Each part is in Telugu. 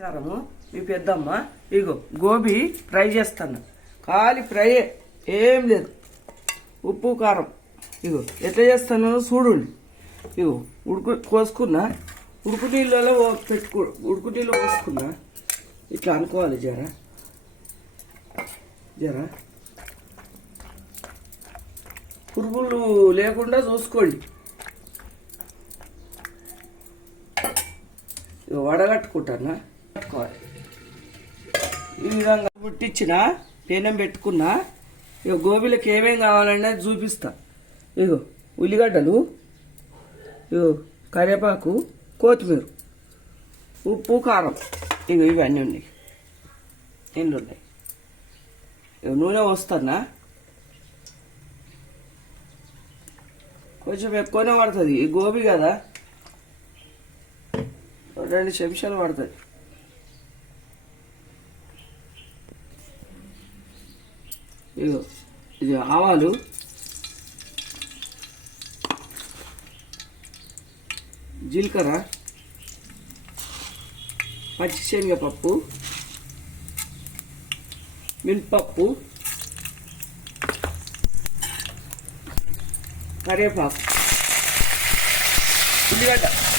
నమస్కారము. మీ పెద్దమ్మ ఇగో గోబీ ఫ్రై చేస్తాను. ఖాళీ ఫ్రై ఏం లేదు. ఉప్పు కారం. ఇగో ఎట్లా చేస్తాను చూడండి. ఇగో ఉడుకు కోసుకున్నా ఉడుకు నీళ్ళలో పెట్టుకో ఉడుకు నీళ్ళు కోసుకున్నా ఇట్లా అనుకోవాలి జరా. జరా. పురుగులు లేకుండా చూసుకోండి. ఇగో వడగట్టుకుంటానా? పట్టుకోవాలి. ఈ విధంగా పుట్టించిన పేనం పెట్టుకున్న ఇక గోబీలకు ఏమేం కావాలనేది చూపిస్తా. ఇగో ఉల్లిగడ్డలు ఇగో కరివేపాకు కొత్తిమీర ఉప్పు కారం. ఇగో ఇవన్నీ ఉన్నాయి. ఎన్ని ఉన్నాయి? ఇగో నూనె వస్తానా కొంచెం ఎక్కువనే పడుతుంది. ఈ గోబీ కదా. రెండు చెంచాలు పడుతుంది. ఇదిగో ఇది ఆవాలు. జీలకర్ర. పచ్చిశనగపప్పు మినపప్పు. కరివేపాకు. ఉల్లిగడ్డ.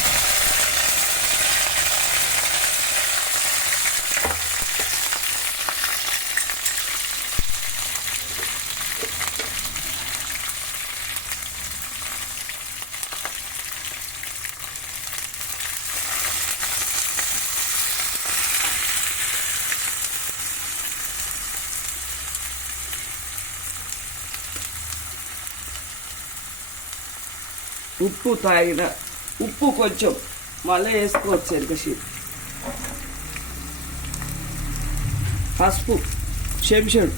ఉప్పు తాగిన ఉప్పు కొంచెం మళ్ళీ వేసుకోవచ్చు ఎరకసి పసుపు చెంచాడు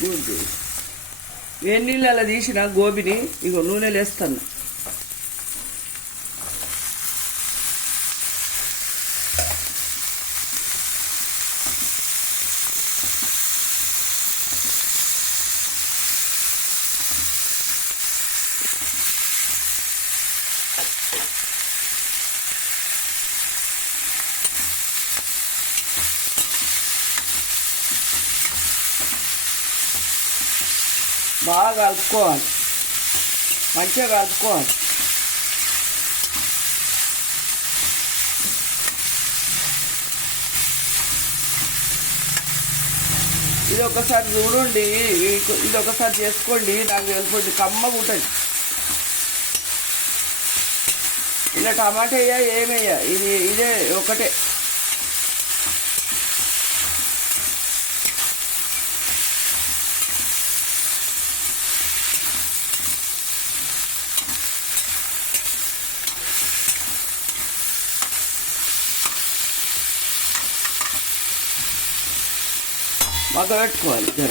గుడ్ వేడి నీళ్ళలో తీసిన గోబిని ఇగో నూనెలు వేస్తాను. బాగా కలుపుకోవాలి. మంచిగా కలుపుకోవాలి. ఇది ఒకసారి చూడండి ఇది ఒకసారి చేసుకోండి నాకు తెలుసుకోండి కమ్మగా ఉంటుంది. ఇలా టమాటా వేయ ఏమయ్యా ఇది ఇదే ఒకటే. మగ్గ పెట్టుకోవాలి జర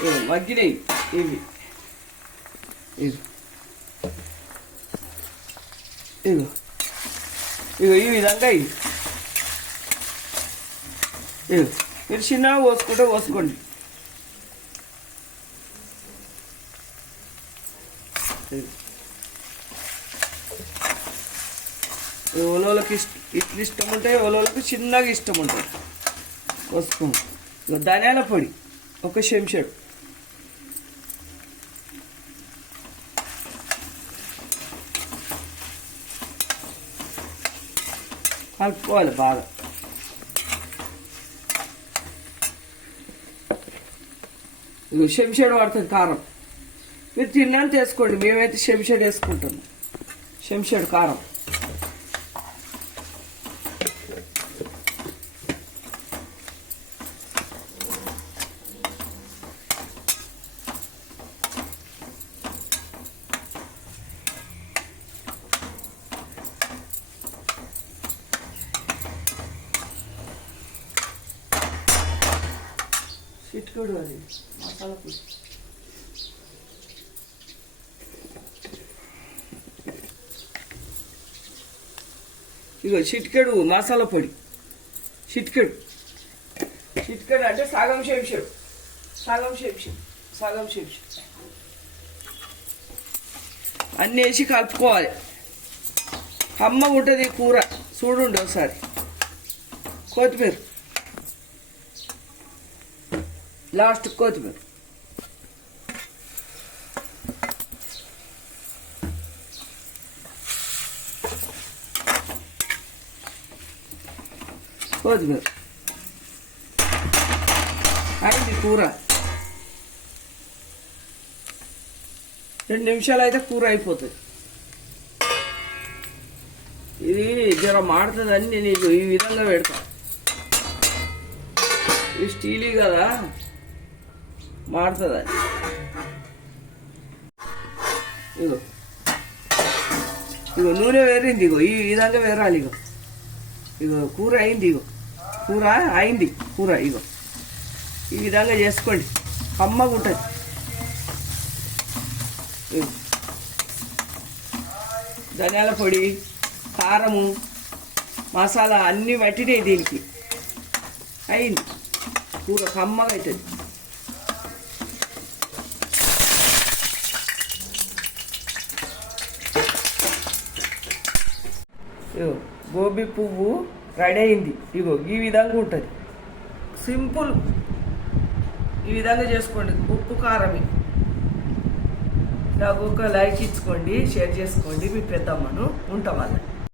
ఇవి మగ్గినాయి ఇవి ఇవి ఇగో ఇగో ఈ విధంగా ఇవి ఇదిగో. మీరు చిన్నగా పోసుకుంటే పోసుకోండి. ఇదిగో. ఒలోళ్ళకి ఇష్ట ఇట్లు ఇష్టం ఉంటాయి ఒలోళ్ళకి చిన్నగా ఇష్టం ఉంటుంది. పోసుకోండి. ధనియాల పొడి ఒక చెంచాడు. కలుపుకోవాలి బాగా. ఇగో శంషేడ్ పడుతుంది కారం. మీరు తిన్నాను వేసుకోండి మేమైతే శంషేడ్ వేసుకుంటాం. శంషేడ్ కారం. చిట్కుడు అది మసాలా పొడి ఇగో చిట్కడు మసాలా పొడి. చిట్కడు. చిట్కడు అంటే సాగం షేప్షేప్ సాగం షేప్షేప్ సాగం షేప్షేప్ అన్నీ వేసి కలుపుకోవాలి. అమ్మ ఉంటుంది కూర చూడండి ఒకసారి. కొత్తిమీర. లాస్ట్ కొత్తిమీర. కొత్తిమీర. అయింది కూర. రెండు నిమిషాలు అయితే కూర అయిపోతుంది. ఇది జర మాడుతుందని నేను ఈ విధంగా పెడతా. ఇది స్టీలీ కదా. మాడుతుంది ఇగో ఇగో నూనె వేరింది ఇగో ఈ విధంగా వేరాలి ఇగో ఇగో కూర అయింది ఇగో కూర అయింది కూర ఇగో ఈ విధంగా చేసుకోండి. కమ్మగా ఉంటుంది. ధనియాల పొడి కారము మసాలా అన్నీ పట్టినాయి దీనికి. అయింది. కూర కమ్మగా అవుతుంది. గోబీ పువ్వు రెడీ అయింది. ఇగో ఈ విధంగా ఉంటుంది. సింపుల్. ఈ విధంగా చేసుకోండి. ఉప్పు కారమే నాకు ఒక లైక్ ఇచ్చుకోండి షేర్ చేసుకోండి. మీ పెద్దమ్మను ఉంటాం అలా.